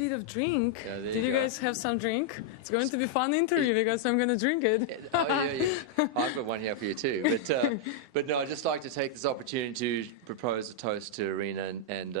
bit of drink. Yeah, Did you guys have some drink? It's going to be a fun interview because I'm going to drink it. Oh, yeah. I've got one here for you too. But no, I'd just like to take this opportunity to propose a toast to Aryna, and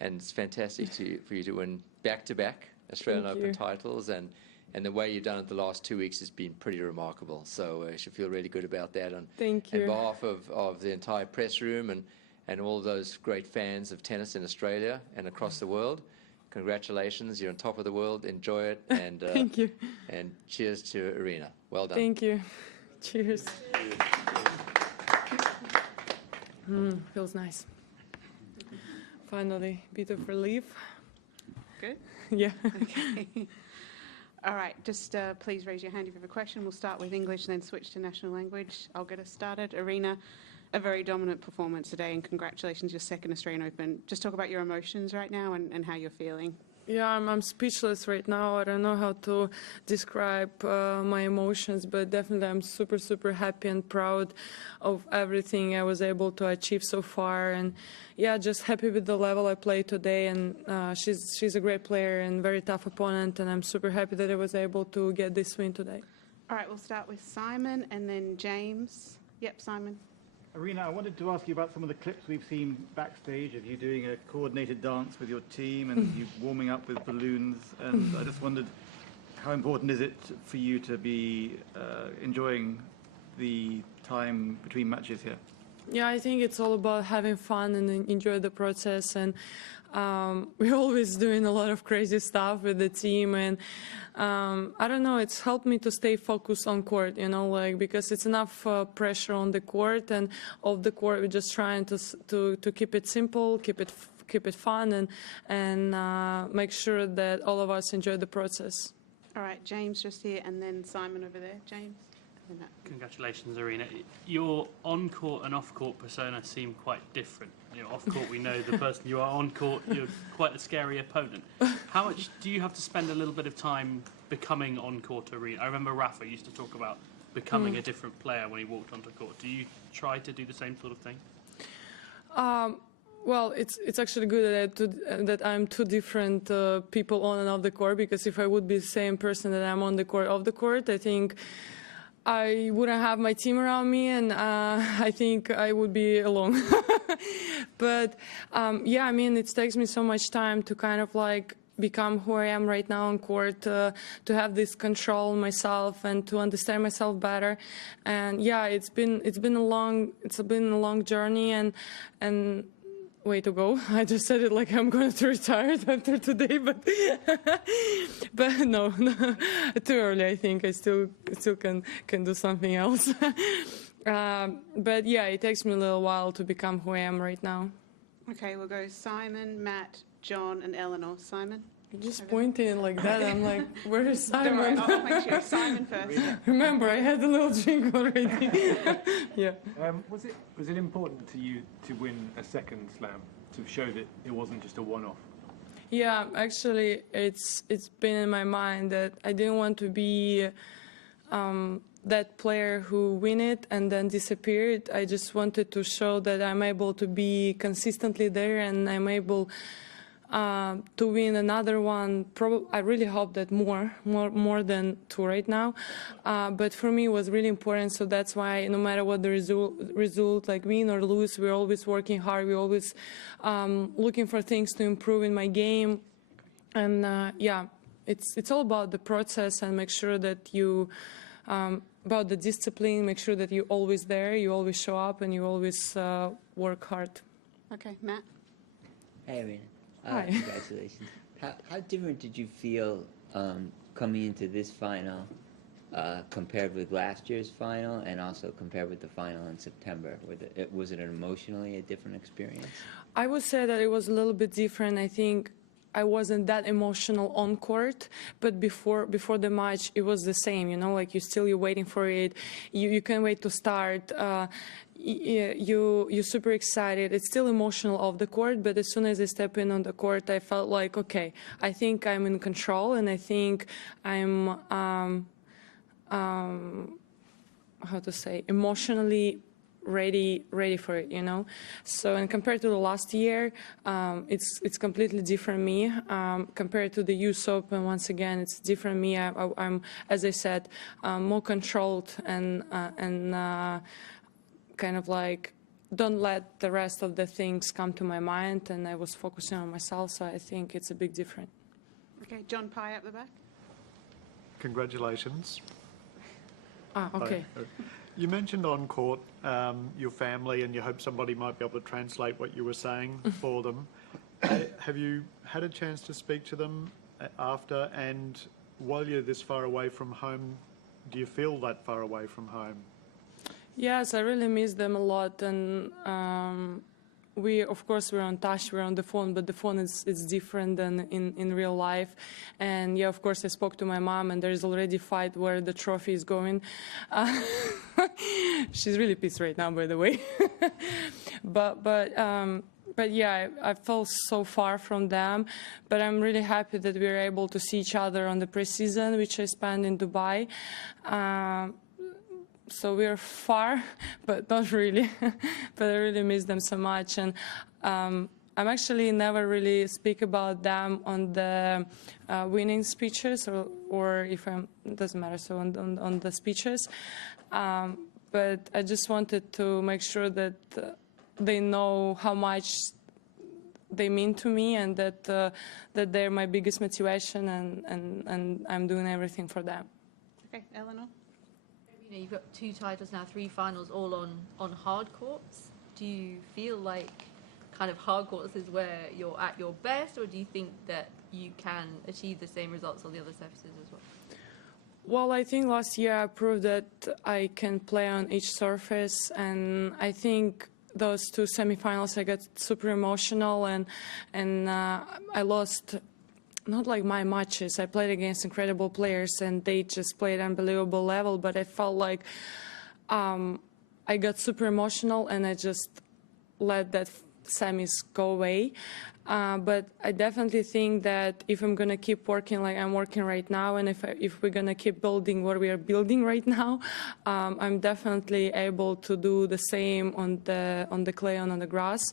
it's fantastic for you to win back-to-back Australian Open titles, and the way you've done it the last 2 weeks has been pretty remarkable. So you should feel really good about that. Thank you. On behalf of the entire press room and all those great fans of tennis in Australia and across the world, congratulations. You're on top of the world. Enjoy it. And thank you. And cheers to Aryna. Well done. Thank you. Cheers. Feels nice. Finally, bit of relief. Good? Yeah. Okay. All right, just please raise your hand if you have a question. We'll start with English and then switch to national language. I'll get us started. Aryna, a very dominant performance today, and congratulations, your second Australian Open. Just talk about your emotions right now and how you're feeling. Yeah, I'm speechless right now. I don't know how to describe my emotions, but definitely I'm super, super happy and proud of everything I was able to achieve so far. And yeah, just happy with the level I played today. And she's a great player and very tough opponent. And I'm super happy that I was able to get this win today. All right, we'll start with Simon and then James. Yep, Simon. Aryna, I wanted to ask you about some of the clips we've seen backstage of you doing a coordinated dance with your team and you warming up with balloons. And I just wondered, how important is it for you to be enjoying the time between matches here? Yeah, I think it's all about having fun and enjoy the process. And we're always doing a lot of crazy stuff with the team. And I don't know, it's helped me to stay focused on court, you know, like, because it's enough pressure on the court, and off the court we're just trying to keep it simple, keep it fun, and make sure that all of us enjoy the process. All right, James just here, and then Simon over there. James. Congratulations, Aryna. Your on-court and off-court persona seem quite different. You know, off-court, we know the person you are. On-court, you're quite a scary opponent. How much do you have to spend a little bit of time becoming on-court Aryna? I remember Rafa used to talk about becoming a different player when he walked onto court. Do you try to do the same sort of thing? Well, it's actually good that I'm two different people on and off the court, because if I would be the same person that I'm on the court, off the court, I think I wouldn't have my team around me, and I think I would be alone. But yeah, I mean, it takes me so much time to kind of like become who I am right now on court, to have this control myself and to understand myself better. And yeah, it's been a long journey, and way to go. I just said it like I'm going to retire after today, but no, too early. I think I still can do something else. But yeah, it takes me a little while to become who I am right now. Okay, we'll go Simon, Matt, John, and Eleanor. Simon? You're just pointing like that. I'm like, where is Simon? Don't worry, I'll make sure. Simon first. Remember, I had a little drink already. Yeah. Was it important to you to win a second slam to show that it wasn't just a one-off? Yeah, actually, it's been in my mind that I didn't want to be that player who win it and then disappeared. I just wanted to show that I'm able to be consistently there, and I'm able to win another one. I really hope that more than two right now. But for me, it was really important. So that's why, no matter what the result, like win or lose, we're always working hard. We're always looking for things to improve in my game. And yeah, it's all about the process, and make sure that you about the discipline. Make sure that you're always there, you always show up, and you always work hard. Okay, Matt. Hey, Aryna. Hi. Congratulations. How different did you feel coming into this final compared with last year's final, and also compared with the final in September? Was it emotionally a different experience? I would say that it was a little bit different. I think I wasn't that emotional on court, but before the match, it was the same. You know, like you're waiting for it. You can't wait to start. You're super excited. It's still emotional off the court, but as soon as I step in on the court, I felt like, okay, I think I'm in control, and I think I'm how to say, emotionally ready for it, you know. So, and compared to the last year, it's completely different me. Compared to the US Open, once again, it's different me. I'm, as I said, more controlled and kind of like don't let the rest of the things come to my mind, and I was focusing on myself. So I think it's a big difference. Okay, John Pye up the back. Congratulations. Okay. You mentioned on court your family, and you hope somebody might be able to translate what you were saying for them. Have you had a chance to speak to them after? And while you're this far away from home, do you feel that far away from home? Yes, I really miss them a lot, and of course we're on touch, we're on the phone, but the phone is different than in real life. And yeah, of course I spoke to my mom, and there's already fight where the trophy is going. She's really pissed right now, by the way. But yeah, I felt so far from them, but I'm really happy that we were able to see each other on the preseason, which I spent in Dubai. So we're far, but not really. But I really miss them so much, and I'm actually never really speak about them on the winning speeches, or if I'm, it doesn't matter. So on the speeches, but I just wanted to make sure that they know how much they mean to me, and that they're my biggest motivation, and I'm doing everything for them. Okay, Eleanor. You know, you've got 2 titles now, 3 finals, all on hard courts. Do you feel like kind of hard courts is where you're at your best, or do you think that you can achieve the same results on the other surfaces as well? Well, I think last year I proved that I can play on each surface, and I think those 2 semifinals I got super emotional, and I lost. Not like my matches. I played against incredible players, and they just played unbelievable level. But I felt like I got super emotional, and I just let that semis go away. But I definitely think that if I'm gonna keep working like I'm working right now, and if we're gonna keep building what we are building right now, I'm definitely able to do the same on the clay and on the grass.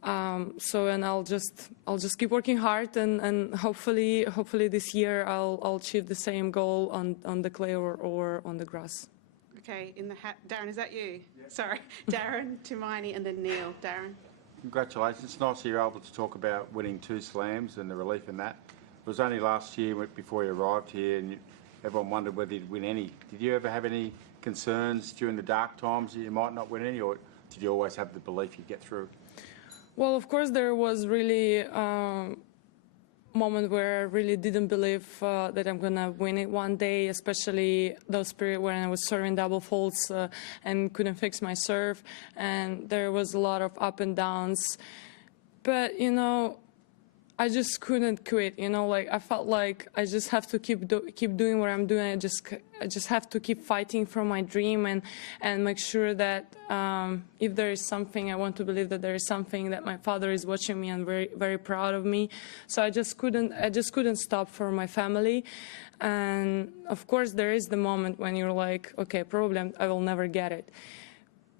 And I'll just keep working hard, and hopefully this year I'll achieve the same goal on the clay or on the grass. Okay, in the hat. Darren, is that you? Yeah. Sorry. Darren, Tumaini, and then Neil. Darren. Congratulations. It's nice that you're able to talk about winning 2 slams and the relief in that. It was only last year before you arrived here, and everyone wondered whether you'd win any. Did you ever have any concerns during the dark times that you might not win any, or did you always have the belief you'd get through? Well, of course, there was really a moment where I really didn't believe that I'm going to win it one day, especially those periods when I was serving double faults and couldn't fix my serve. And there was a lot of up and downs. But, you know, I just couldn't quit, you know, like I felt like I just have to keep doing what I'm doing. I just have to keep fighting for my dream, and make sure that if there is something, I want to believe that there is something, that my father is watching me and very, very proud of me. So I just couldn't stop for my family. And of course there is the moment when you're like, okay, probably I will never get it.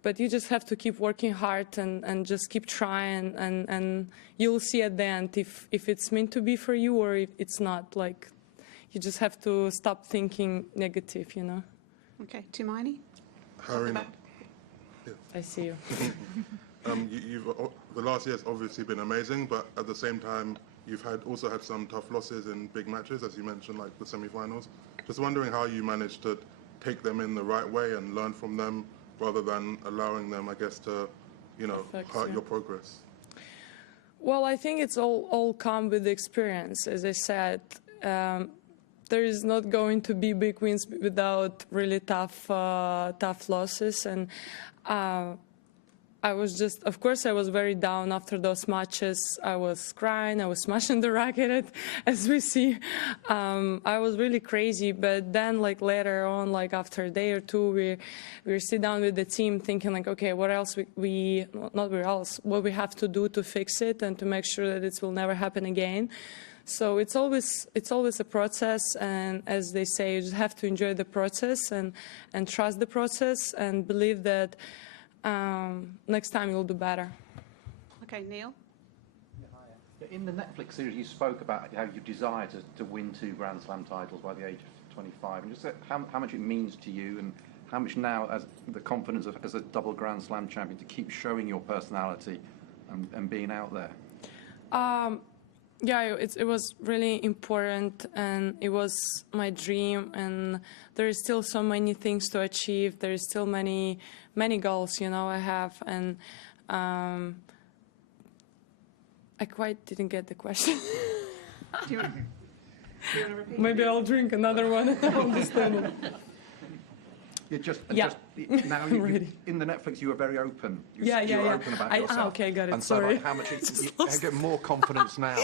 But you just have to keep working hard and just keep trying, and you'll see at the end if it's meant to be for you or if it's not. Like, you just have to stop thinking negative, you know. Okay, Tumaini. Aryna. Yeah. I see you. The last year has obviously been amazing, but at the same time, you've also had some tough losses in big matches, as you mentioned, like the semi-finals. Just wondering how you managed to take them in the right way and learn from them, rather than allowing them, I guess, to, you know, hurt your progress? Well, I think it's all come with the experience. As I said, there is not going to be big wins without really tough losses. And I was just, of course, I was very down after those matches. I was crying, I was smashing the racket, as we see. I was really crazy, but then, like, later on, like after a day or two, we sit down with the team thinking, like, okay, what else what we have to do to fix it and to make sure that it will never happen again. So it's always a process, and as they say, you just have to enjoy the process and trust the process and believe that next time you'll do better. Okay, Neil? In the Netflix series, you spoke about how you desire to win 2 Grand Slam titles by the age of 25, and just how much it means to you, and how much now, as the confidence of, as a double Grand Slam champion, to keep showing your personality and being out there. Yeah, it was really important, and it was my dream, and there is still so many things to achieve. There is still many goals, you know, I have, and I quite didn't get the question. Do you want to repeat? Maybe I'll drink another one. I don't understand. Now in the Netflix, you were very open. You were open about yourself. Okay, got it. And so, Sorry. like, how much you get more confidence now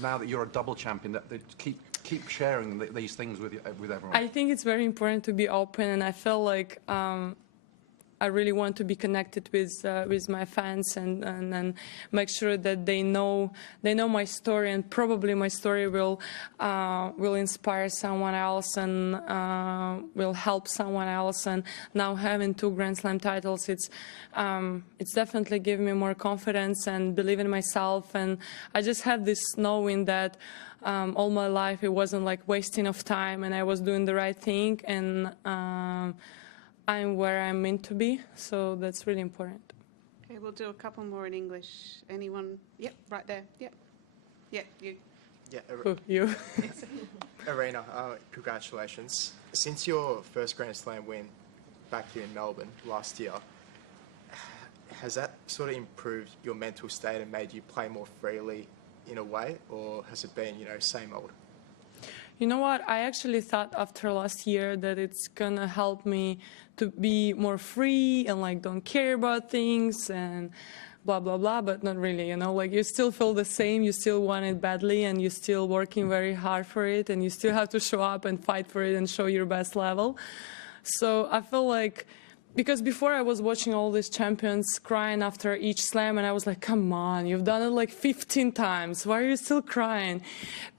that you're a double champion, that keep sharing these things with everyone. I think it's very important to be open, and I feel like I really want to be connected with my fans and make sure that they know my story, and probably my story will inspire someone else and will help someone else. And now having 2 Grand Slam titles, it's definitely given me more confidence and believe in myself. And I just have this knowing that all my life it wasn't like wasting of time, and I was doing the right thing, and I'm where I'm meant to be, so that's really important. Okay, we'll do a couple more in English. Anyone? Yep, right there. Yep. Yep, you. Yeah, You. Aryna, congratulations. Since your first Grand Slam win back here in Melbourne last year, has that sort of improved your mental state and made you play more freely in a way, or has it been, same old? You know what? I actually thought after last year that it's gonna help me to be more free and like don't care about things and blah blah blah, but not really. Like you still feel the same. You still want it badly, and you're still working very hard for it, and you still have to show up and fight for it and show your best level. So I feel like, because before I was watching all these champions crying after each slam, and I was like, come on, you've done it like 15 times. Why are you still crying?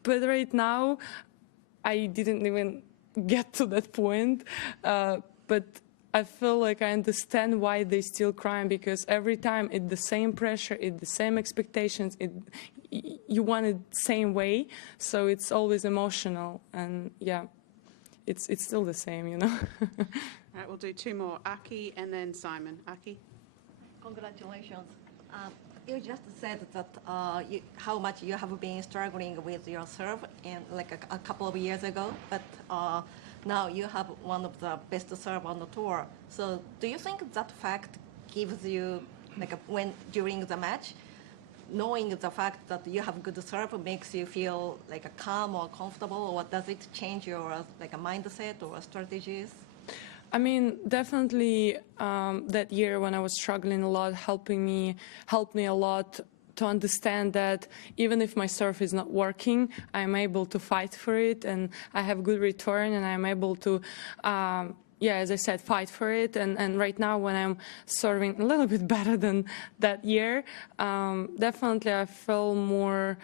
But right now, I didn't even get to that point, but I feel like I understand why they still crying, because every time it's the same pressure, it's the same expectations, you want it the same way, so it's always emotional, and yeah, it's still the same, All right, we'll do 2 more. Aki and then Simon. Aki? Congratulations. You just said that how much you have been struggling with your serve and like a couple of years ago, but now you have one of the best serve on the tour. So do you think that fact gives you, when during the match, knowing the fact that you have good serve makes you feel like a calm or comfortable, or does it change your a mindset or strategies? I mean, definitely that year when I was struggling a lot, helped me a lot to understand that even if my serve is not working, I'm able to fight for it, and I have good return, and I'm able to, as I said, fight for it. And right now, when I'm serving a little bit better than that year, definitely I feel more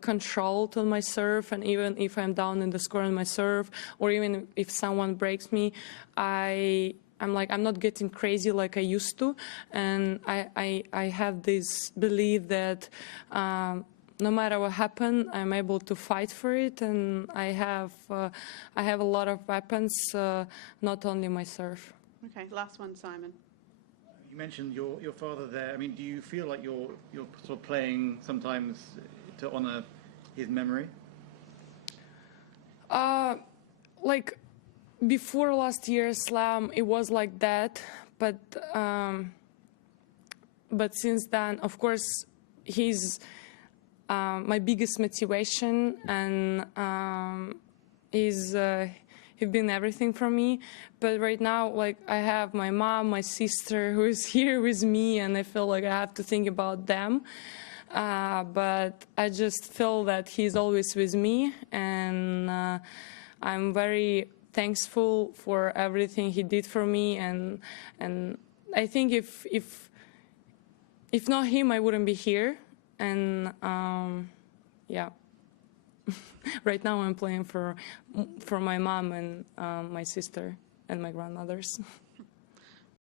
controlled on my serve, and even if I'm down in the score on my serve, or even if someone breaks me, I'm not getting crazy like I used to, and I have this belief that no matter what happens, I'm able to fight for it, and I have a lot of weapons, not only my serve. Okay, last one, Simon. You mentioned your father there. I mean, do you feel like you're sort of playing sometimes to honour his memory? Before last year's slam, it was like that, but since then, of course, he's my biggest motivation, and he's been everything for me. But right now, I have my mom, my sister, who is here with me, and I feel like I have to think about them. But I just feel that he's always with me, and I'm very thankful for everything he did for me. And I think if not him, I wouldn't be here. And right now I'm playing for my mom and my sister and my grandmothers.